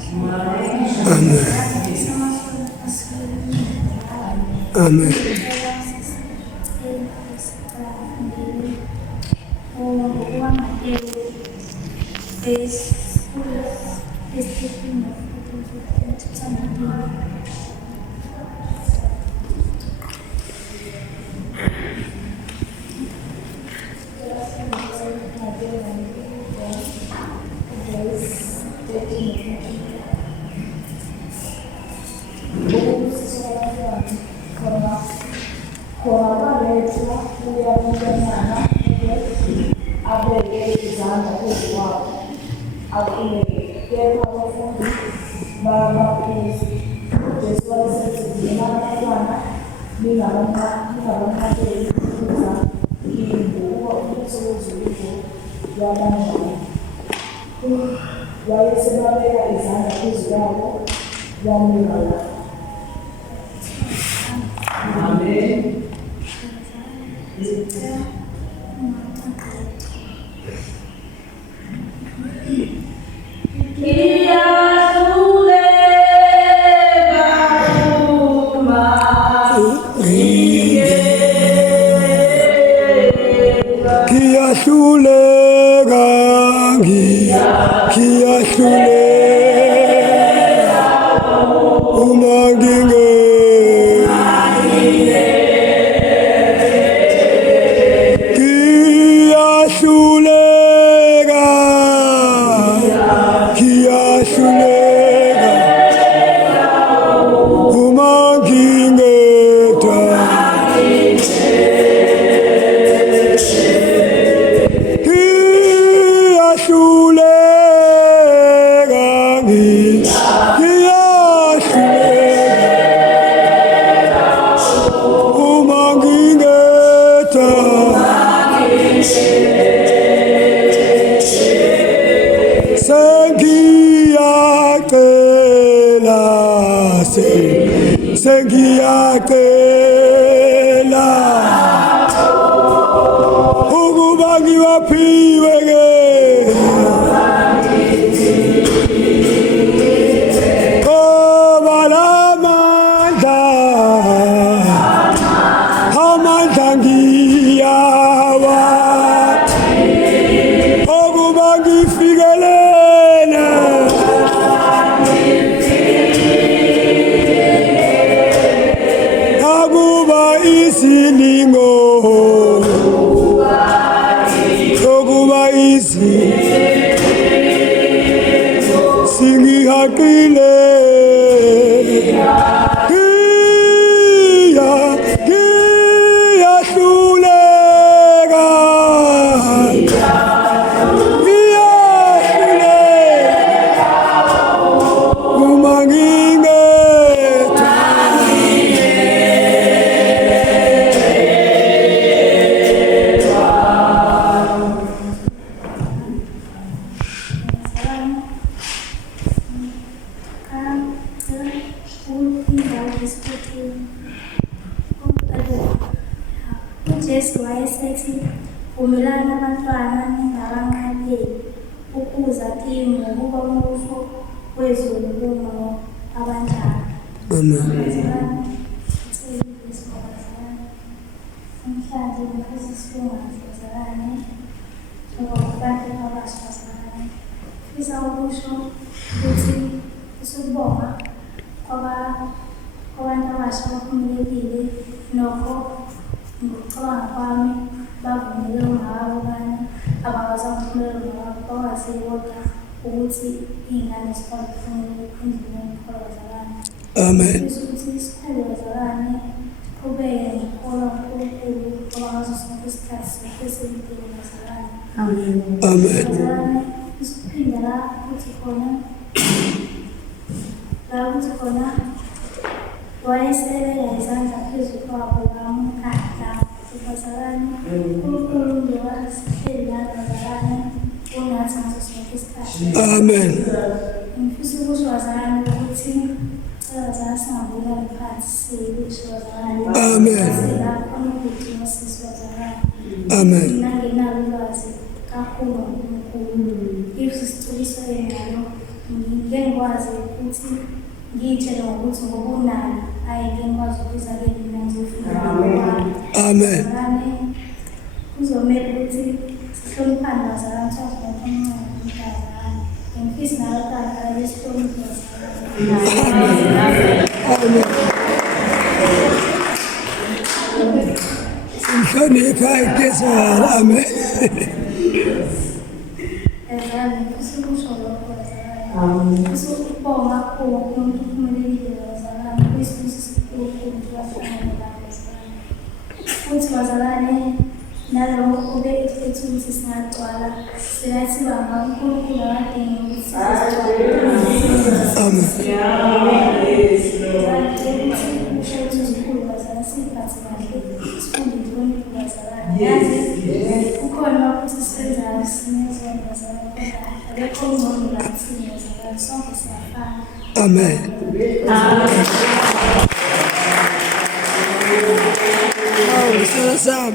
Amen. Amen. Amen. Amen. Amen. Amen. ngike ngikwazi ukuthi ngiyitshele ngokuthi ngobunani hhayi ngike ngikwazi ukuza-ke mina ngizofunda ngokwami. Amen. Kuzomele ukuthi sihloniphane bazalwane sazi ukuthi omncane umntazane. Ngifisa nabadala besihloniphe bazalwane. Simhlonipha ikezala. Amen. Bazalwane ngifisa ukusho lokho bazalwane. Ngifisa ukubonga kakhulu umuntu uphumelelile bazalwane. Kuyisifiso esikhulu ukuthi bahlangane nabo bazalwane. Futhi bazalwane nalokho bethi ukuthi singagcwala singathiwa uNkulunkulu akadingi ukuthi sizigcwale bazalwane siyiphathe kahle sifunde inhlonipho bazalwane. Yazi ukhona ukuthi sisenzayo sinezona bazalwane akekho ongcono lathini bazalwane sonke siyafana. Amen. Sala sam.